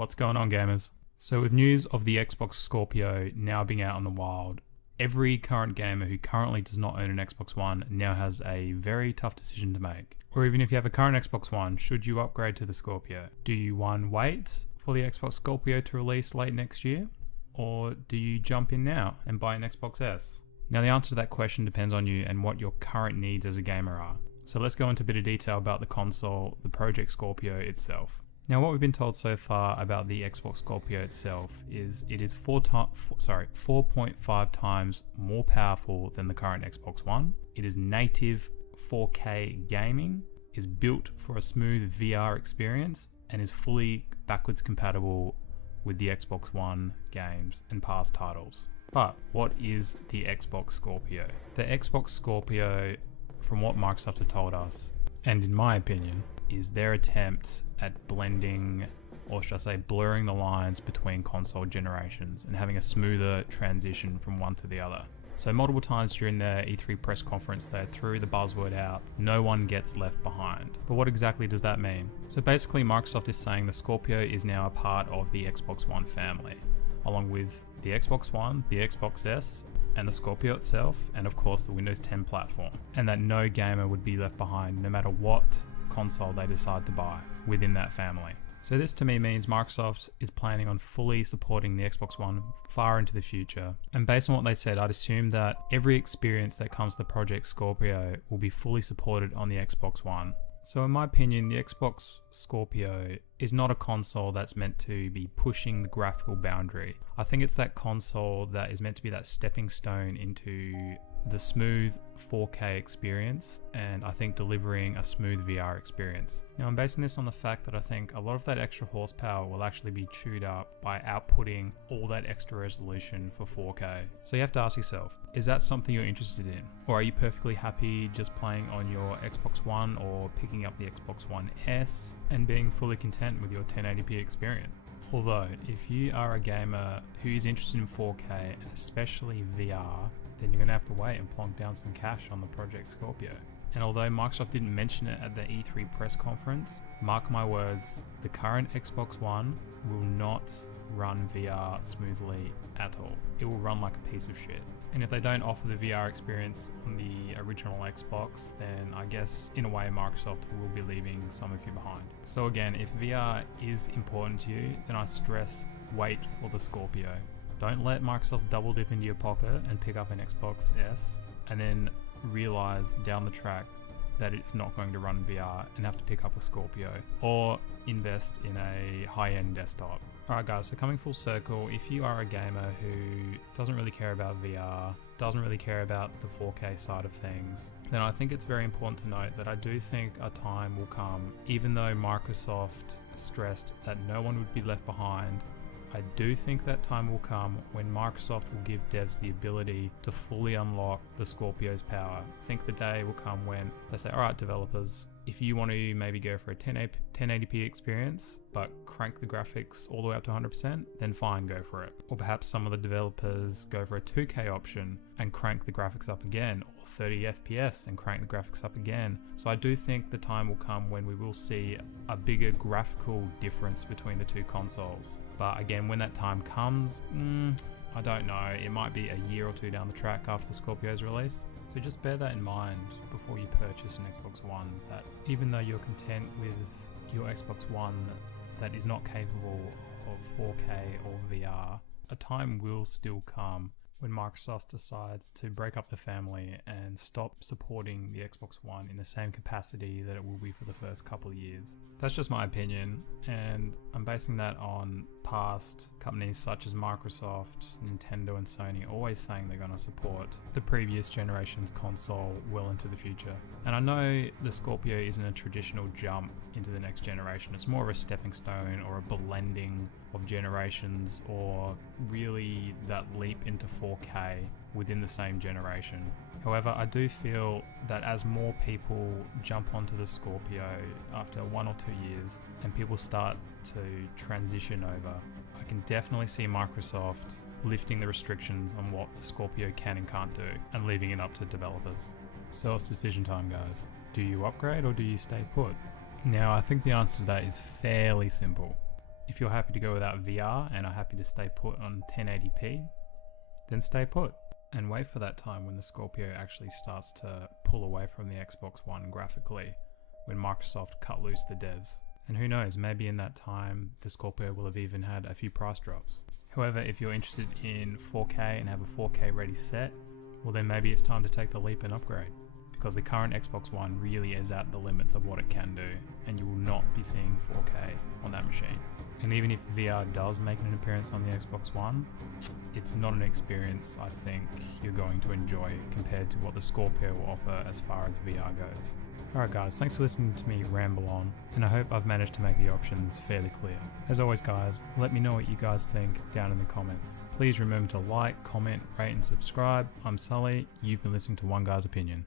What's going on, gamers? So with news of the Xbox Scorpio now being out in the wild, every current gamer who currently does not own an Xbox One now has a very tough decision to make. Or even if you have a current Xbox One, should you upgrade to the Scorpio? Do you wait for the Xbox Scorpio to release late next year? Or do you jump in now and buy an Xbox S? Now the answer to that question depends on you and what your current needs as a gamer are. So let's go into a bit of detail about the console, the Project Scorpio itself. Now what we've been told so far about the Xbox Scorpio itself is it is 4.5 times more powerful than the current Xbox One. It is native 4K gaming, is built for a smooth VR experience, and is fully backwards compatible with the Xbox One games and past titles. But what is the Xbox Scorpio? The Xbox Scorpio, from what Microsoft have told us, and in my opinion, is their attempt at blending, or should I say blurring the lines between console generations and having a smoother transition from one to the other. So multiple times during their E3 press conference they threw the buzzword out, no one gets left behind. But what exactly does that mean? So basically Microsoft is saying the Scorpio is now a part of the Xbox One family, along with the Xbox One, the Xbox S, and the Scorpio itself, and of course the Windows 10 platform. And that no gamer would be left behind no matter what console they decide to buy within that family. So this to me means Microsoft is planning on fully supporting the Xbox One far into the future. And based on what they said, I'd assume that every experience that comes to the Project Scorpio will be fully supported on the Xbox One. So in my opinion, the Xbox Scorpio is not a console that's meant to be pushing the graphical boundary. I think it's that console that is meant to be that stepping stone into the smooth 4K experience, and I think delivering a smooth VR experience. Now I'm basing this on the fact that I think a lot of that extra horsepower will actually be chewed up by outputting all that extra resolution for 4K. So you have to ask yourself, is that something you're interested in? Or are you perfectly happy just playing on your Xbox One or picking up the Xbox One S and being fully content with your 1080p experience? Although, if you are a gamer who is interested in 4K and especially VR, then you're going to have to wait and plonk down some cash on the Project Scorpio. And although Microsoft didn't mention it at the E3 press conference, mark my words, the current Xbox One will not run VR smoothly at all. It will run like a piece of shit. And if they don't offer the VR experience on the original Xbox, then I guess in a way Microsoft will be leaving some of you behind. So again, if VR is important to you, then I stress wait for the Scorpio. Don't let Microsoft double dip into your pocket and pick up an Xbox S and then realize down the track that it's not going to run VR and have to pick up a Scorpio or invest in a high-end desktop. Alright guys, so coming full circle, if you are a gamer who doesn't really care about VR, doesn't really care about the 4K side of things, then I think it's very important to note that I do think a time will come, even though Microsoft stressed that no one would be left behind, I do think that time will come when Microsoft will give devs the ability to fully unlock the Scorpio's power. I think the day will come when they say, alright developers, if you want to maybe go for a 1080p experience, but crank the graphics all the way up to 100%, then fine, go for it. Or perhaps some of the developers go for a 2K option and crank the graphics up again, or 30 FPS and crank the graphics up again. So I do think the time will come when we will see a bigger graphical difference between the two consoles. But again, when that time comes, I don't know, it might be a year or two down the track after the Scorpio's release. So just bear that in mind before you purchase an Xbox One, that even though you're content with your Xbox One that is not capable of 4K or VR, a time will still come when Microsoft decides to break up the family and stop supporting the Xbox One in the same capacity that it will be for the first couple of years. That's just my opinion, and I'm basing that on past companies such as Microsoft, Nintendo and Sony always saying they're going to support the previous generation's console well into the future. And I know the Scorpio isn't a traditional jump into the next generation, it's more of a stepping stone or a blending of generations, or really that leap into 4K within the same generation. However, I do feel that as more people jump onto the Scorpio after 1 or 2 years and people start to transition over, I can definitely see Microsoft lifting the restrictions on what the Scorpio can and can't do and leaving it up to developers. So it's decision time, guys. Do you upgrade or do you stay put? Now, I think the answer to that is fairly simple. If you're happy to go without VR and are happy to stay put on 1080p, then stay put and wait for that time when the Scorpio actually starts to pull away from the Xbox One graphically, when Microsoft cut loose the devs. And who knows, maybe in that time the Scorpio will have even had a few price drops. However, if you're interested in 4K and have a 4K ready set, well then maybe it's time to take the leap and upgrade, because the current Xbox One really is at the limits of what it can do, and you will not be seeing 4K on that machine. And even if VR does make an appearance on the Xbox One, it's not an experience I think you're going to enjoy compared to what the Scorpio will offer as far as VR goes. Alright guys, thanks for listening to me ramble on, and I hope I've managed to make the options fairly clear. As always guys, let me know what you guys think down in the comments. Please remember to like, comment, rate and subscribe. I'm Sully, you've been listening to One Guy's Opinion.